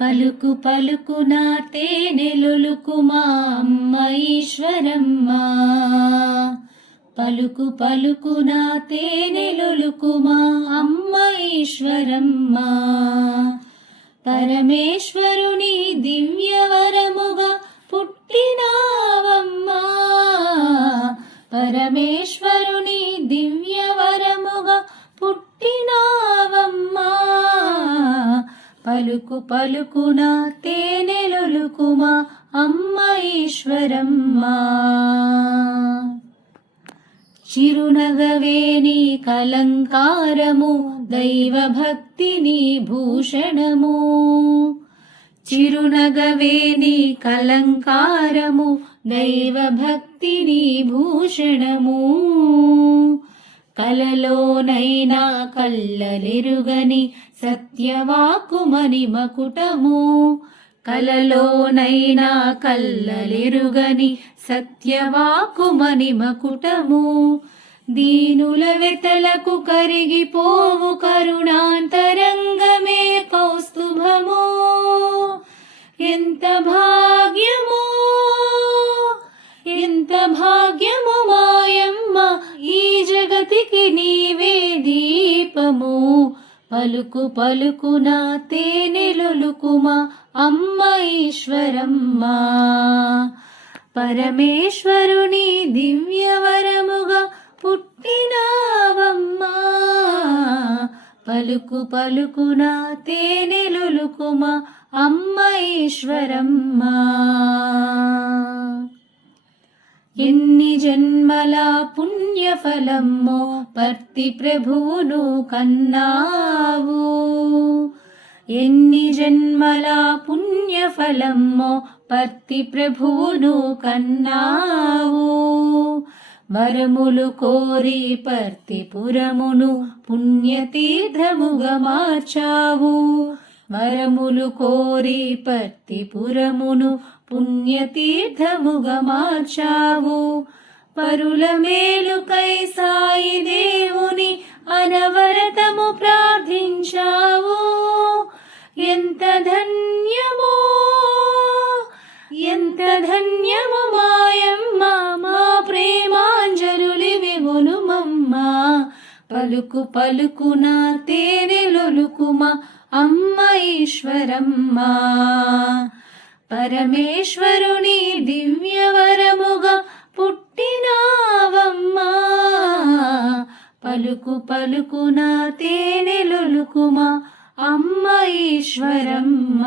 పలుకు పలుకున తేనెలొలుకుమా అమ్మ ఈశ్వరమ్మ. పలుకు పలుకున తేనెలొలుకుమా అమ్మ ఈశ్వరమ్మ. పరమేశ్వరుని దివ్యవరముగా పుట్టినావమ్మా. పరమేశ్వరుని దివ్యవరముగా పుట్టినావమ్మా. పలుకు పలుకున తేనెలొలుకుమా అమ్మ ఈశ్వరమ్మ. చిరునగవేని కలంకారము దైవభక్తిని భూషణము. చిరునగవేని కలంకారము దైవభక్తిని భూషణము. కలలోనైనా కల్లలెరుగని సత్యవాక్కుమని మకుటము. కలలోనైనా కల్లలెరుగని సత్యవాక్కుమని మకుటము. దీనుల వెతలకు కరిగిపోవు కరుణాంతరంగమే కౌస్తుభము. ఎంత భాగ్యమో ఎంత భాగ్యము మాయమ్మ, ఈ జగతికి నీవే దీపము. పలుకు పలుకున తేనెలొలుకుమా అమ్మ ఈశ్వరమ్మ. పరమేశ్వరుని దివ్యవరముగా పుట్టినావమ్మా. పలుకు పలుకున తేనెలొలుకుమా అమ్మ ఈశ్వరమ్మ. ఎన్ని జన్మల పుణ్యఫలమ్మో పర్తి ప్రభువును కన్నావు. ఎన్ని జన్మల పుణ్యఫలమ్మో పర్తి ప్రభువును కన్నావు. వరములు కోరి పర్తిపురమును పుణ్యతీర్థముగా మార్చావు. వరములు కోరి పర్తిపురమును పుణ్యతీర్థముగా మార్చావు. పరుల మేలుకై సాయి దేవుని అనవరతము ప్రార్థించావు. ఎంత ధన్యమో ఎంత ధన్యము మాయమ్మ, మా ప్రేమాంజలులివిగొనుమమ్మ. పలుకు పలుకున తేనెలొలుకుమా అమ్మ ఈశ్వరమ్మ. పరమేశ్వరుని దివ్యవరముగా పుట్టినావమ్మా. పలుకు పలుకున తేనెలొలుకుమా అమ్మ ఈశ్వరమ్మ.